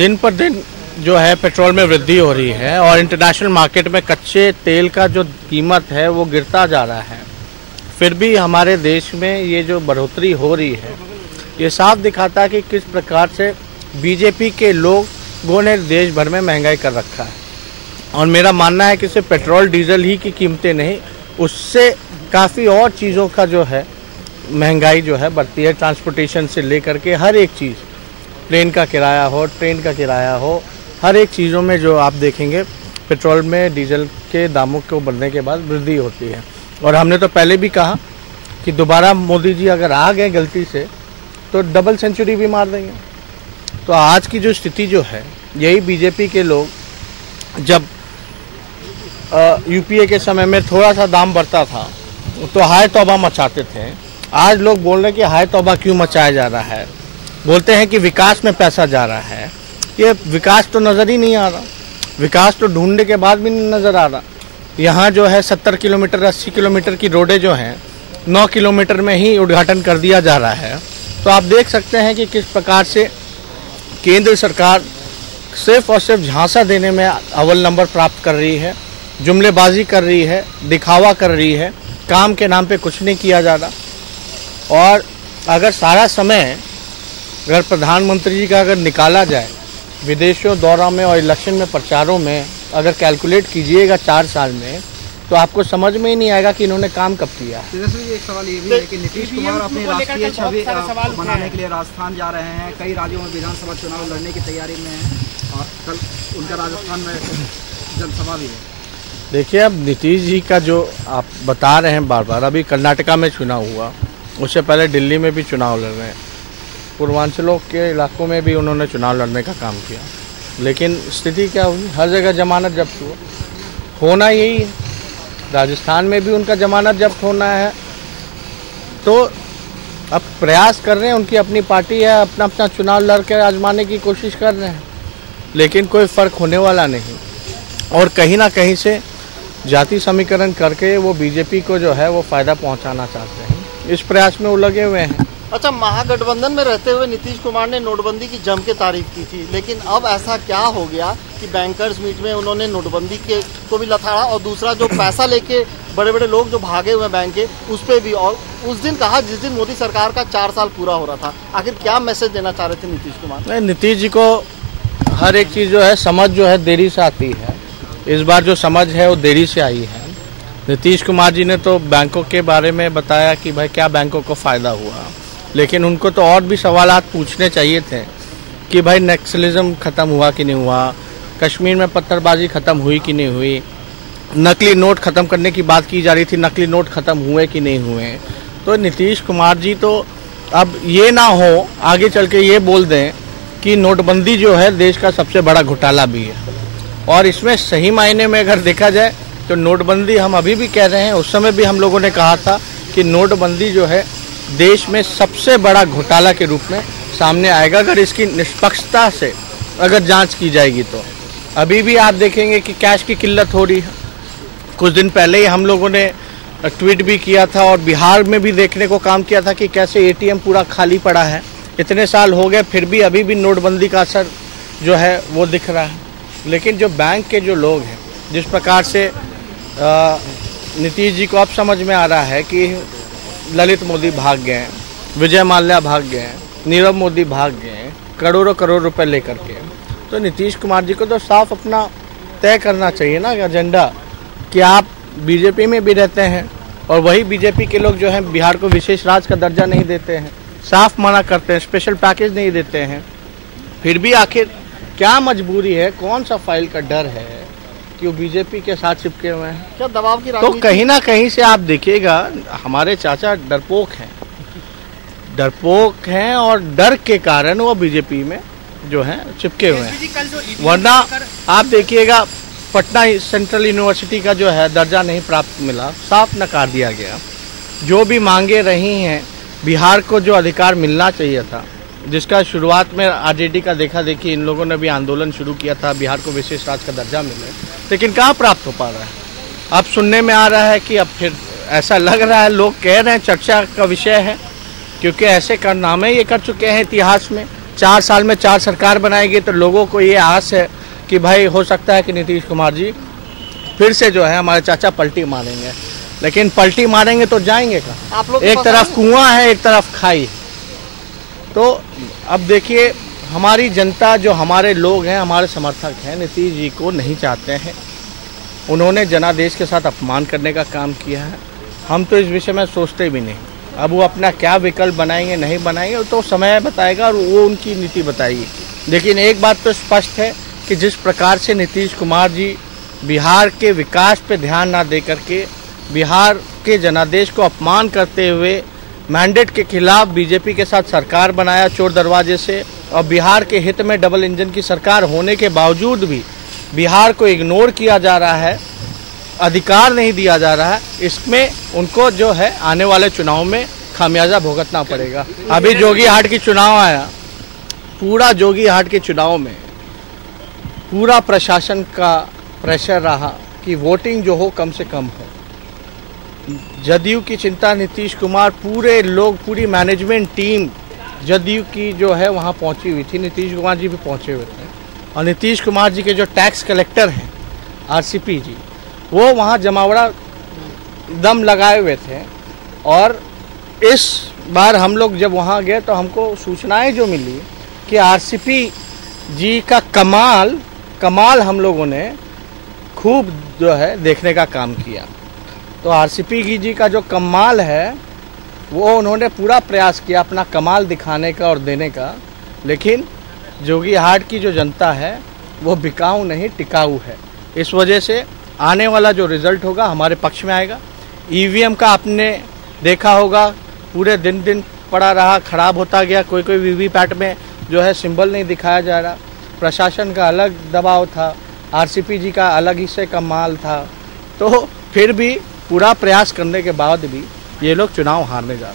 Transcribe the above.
दिन पर दिन जो है पेट्रोल में वृद्धि हो रही है और इंटरनेशनल मार्केट में कच्चे तेल का जो कीमत है वो गिरता जा रहा है, फिर भी हमारे देश में ये जो बढ़ोतरी हो रही है ये साफ दिखाता है कि किस प्रकार से बीजेपी के लोगों ने देश भर में महंगाई कर रखा है। और मेरा मानना है कि सिर्फ पेट्रोल डीजल ही की कीमतें नहीं, उससे काफ़ी और चीज़ों का जो है महंगाई जो है बढ़ती है। ट्रांसपोर्टेशन से लेकर के हर एक चीज़, प्लेन का किराया हो, ट्रेन का किराया हो, हर एक चीज़ों में जो आप देखेंगे पेट्रोल में डीजल के दामों को बढ़ने के बाद वृद्धि होती है। और हमने तो पहले भी कहा कि दोबारा मोदी जी अगर आ गए गलती से तो डबल सेंचुरी भी मार देंगे। तो आज की जो स्थिति जो है, यही बीजेपी के लोग जब यूपीए के समय में थोड़ा सा दाम बढ़ता था तो हाय तौबा मचाते थे। आज लोग बोल रहे हैं कि हाय तौबा क्यों मचाया जा रहा है, बोलते हैं कि विकास में पैसा जा रहा है। ये विकास तो नज़र ही नहीं आ रहा, विकास तो ढूंढने के बाद भी नहीं नज़र आ रहा। यहाँ जो है 70 किलोमीटर 80 किलोमीटर की रोडें जो हैं 9 किलोमीटर में ही उद्घाटन कर दिया जा रहा है। तो आप देख सकते हैं कि किस प्रकार से केंद्र सरकार सिर्फ और सिर्फ झांसा देने में अव्वल नंबर प्राप्त कर रही है, जुमलेबाजी कर रही है, दिखावा कर रही है, काम के नाम पे कुछ नहीं किया जा रहा। और अगर सारा समय अगर प्रधानमंत्री जी का अगर निकाला जाए विदेशों दौरा में और इलेक्शन में प्रचारों में, अगर कैलकुलेट कीजिएगा 4 साल में, तो आपको समझ में ही नहीं आएगा कि इन्होंने काम कब किया। एक सवाल ये भी है कि नीतीश कुमार अपनी राष्ट्रीय छवि बनाने के लिए राजस्थान जा रहे हैं, कई राज्यों में विधानसभा चुनाव लड़ने की तैयारी में हैं और कल उनका राजस्थान में जनसभा भी है। देखिए, अब नीतीश जी का जो आप बता रहे हैं बार बार, अभी कर्नाटका में चुनाव हुआ, उससे पहले दिल्ली में भी चुनाव लड़ रहे हैं, पूर्वांचलों के इलाकों में भी उन्होंने चुनाव लड़ने का काम किया, लेकिन स्थिति क्या हुई, हर जगह जमानत जब्त हुआ। होना यही है, राजस्थान में भी उनका जमानत जब्त होना है। तो अब प्रयास कर रहे हैं, उनकी अपनी पार्टी है, अपना अपना चुनाव लड़ के आजमाने की कोशिश कर रहे हैं, लेकिन कोई फ़र्क होने वाला नहीं। और कहीं ना कहीं से जाति समीकरण करके वो बीजेपी को जो है वो फ़ायदा पहुंचाना चाहते हैं, इस प्रयास में वो लगे हुए हैं। अच्छा, महागठबंधन में रहते हुए नीतीश कुमार ने नोटबंदी की जम के तारीफ की थी, लेकिन अब ऐसा क्या हो गया कि बैंकर्स मीट में उन्होंने नोटबंदी के को भी लथाड़ा और दूसरा जो पैसा लेके बड़े बड़े लोग जो भागे हुए बैंक के उस पर भी, और उस दिन कहा जिस दिन मोदी सरकार का 4 साल पूरा हो रहा था। आखिर क्या मैसेज देना चाह रहे थे नीतीश कुमार? नहीं, नीतीश जी को हर एक चीज़ जो है समझ जो है देरी से आती है। इस बार जो समझ है वो देरी से आई है। नीतीश कुमार जी ने तो बैंकों के बारे में बताया कि भाई क्या बैंकों को फ़ायदा हुआ, लेकिन उनको तो और भी सवालात पूछने चाहिए थे कि भाई नक्सलिज्म ख़त्म हुआ कि नहीं हुआ, कश्मीर में पत्थरबाजी ख़त्म हुई कि नहीं हुई, नकली नोट ख़त्म करने की बात की जा रही थी, नकली नोट ख़त्म हुए कि नहीं हुए। तो नीतीश कुमार जी तो अब ये ना हो आगे चल के ये बोल दें कि नोटबंदी जो है देश का सबसे बड़ा घोटाला भी है। और इसमें सही मायने में अगर देखा जाए तो नोटबंदी हम अभी भी कह रहे हैं, उस समय भी हम लोगों ने कहा था कि नोटबंदी जो है देश में सबसे बड़ा घोटाला के रूप में सामने आएगा अगर इसकी निष्पक्षता से अगर जांच की जाएगी। तो अभी भी आप देखेंगे कि कैश की किल्लत हो रही है। कुछ दिन पहले ही हम लोगों ने ट्वीट भी किया था और बिहार में भी देखने को काम किया था कि कैसे एटीएम पूरा खाली पड़ा है। इतने साल हो गए फिर भी अभी भी नोटबंदी का असर जो है वो दिख रहा है। लेकिन जो बैंक के जो लोग हैं, जिस प्रकार से नीतीश जी को अब समझ में आ रहा है कि ललित मोदी भाग गए, विजय माल्या भाग गए, नीरव मोदी भाग गए करोड़ों करोड़ रुपए लेकर के, तो नीतीश कुमार जी को तो साफ अपना तय करना चाहिए ना एजेंडा कि आप बीजेपी में भी रहते हैं और वही बीजेपी के लोग जो हैं बिहार को विशेष राज्य का दर्जा नहीं देते हैं, साफ मना करते हैं, स्पेशल पैकेज नहीं देते हैं। फिर भी आखिर क्या मजबूरी है, कौन सा फाइल का डर है कि वो बीजेपी के साथ चिपके हुए हैं? क्या दबाव की तो कहीं ना कहीं से आप देखिएगा हमारे चाचा डरपोक हैं और डर के कारण वो बीजेपी में जो है चिपके हुए हैं। वरना आप देखिएगा पटना सेंट्रल यूनिवर्सिटी का जो है दर्जा नहीं प्राप्त मिला, साफ नकार दिया गया। जो भी मांगे रही हैं, बिहार को जो अधिकार मिलना चाहिए था, जिसका शुरुआत में आरजेडी का देखा देखी इन लोगों ने भी आंदोलन शुरू किया था, बिहार को विशेष राज्य का दर्जा मिले, लेकिन कहाँ प्राप्त हो पा रहा है। अब सुनने में आ रहा है कि अब फिर ऐसा लग रहा है, लोग कह रहे हैं चर्चा का विषय है, क्योंकि ऐसे कारनामे ये कर चुके हैं इतिहास में 4 साल में 4 सरकार बनाएगी तो लोगों को ये आस है कि भाई हो सकता है कि नीतीश कुमार जी फिर से जो है हमारे चाचा पलटी मारेंगे, लेकिन पलटी मारेंगे तो जाएंगे कहाँ? आप लोग एक तरफ कुआं है, एक तरफ खाई। तो अब देखिए, हमारी जनता जो हमारे लोग हैं, हमारे समर्थक हैं, नीतीश जी को नहीं चाहते हैं। उन्होंने जनादेश के साथ अपमान करने का काम किया है। हम तो इस विषय में सोचते भी नहीं। अब वो अपना क्या विकल्प बनाएंगे नहीं बनाएंगे तो समय बताएगा और वो उनकी नीति बताएगी। लेकिन एक बात तो स्पष्ट है कि जिस प्रकार से नीतीश कुमार जी बिहार के विकास पे ध्यान ना दे करके बिहार के जनादेश को अपमान करते हुए मैंडेट के खिलाफ बीजेपी के साथ सरकार बनाया चोर दरवाजे से, और बिहार के हित में डबल इंजन की सरकार होने के बावजूद भी बिहार को इग्नोर किया जा रहा है, अधिकार नहीं दिया जा रहा है, इसमें उनको जो है आने वाले चुनाव में खामियाजा भुगतना पड़ेगा। अभी जोगीहाट की चुनाव आया, पूरा जोगीहाट के चुनाव में पूरा प्रशासन का प्रेशर रहा कि वोटिंग जो हो कम से कम हो। जदयू की चिंता नीतीश कुमार, पूरे लोग, पूरी मैनेजमेंट टीम जदयू की जो है वहाँ पहुँची हुई थी, नीतीश कुमार जी भी पहुँचे हुए थे। और नीतीश कुमार जी के जो टैक्स कलेक्टर हैं आरसीपी जी, वो वहाँ जमावड़ा दम लगाए हुए थे। और इस बार हम लोग जब वहाँ गए तो हमको सूचनाएं जो मिली कि आरसीपी जी का कमाल हम लोगों ने खूब जो है देखने का काम किया। तो आरसीपी जी का जो कमाल है वो उन्होंने पूरा प्रयास किया अपना कमाल दिखाने का और देने का, लेकिन जोगीहाट की जो जनता है वो बिकाऊ नहीं टिकाऊ है। इस वजह से आने वाला जो रिजल्ट होगा हमारे पक्ष में आएगा। ईवीएम का आपने देखा होगा, पूरे दिन पड़ा रहा, खराब होता गया। कोई वीवीपैट में जो है सिंबल नहीं दिखाया जा रहा। प्रशासन का अलग दबाव था, आरसीपी जी का अलग हिस्से का माल था। तो फिर भी पूरा प्रयास करने के बाद भी ये लोग चुनाव हारने जा रहे हैं।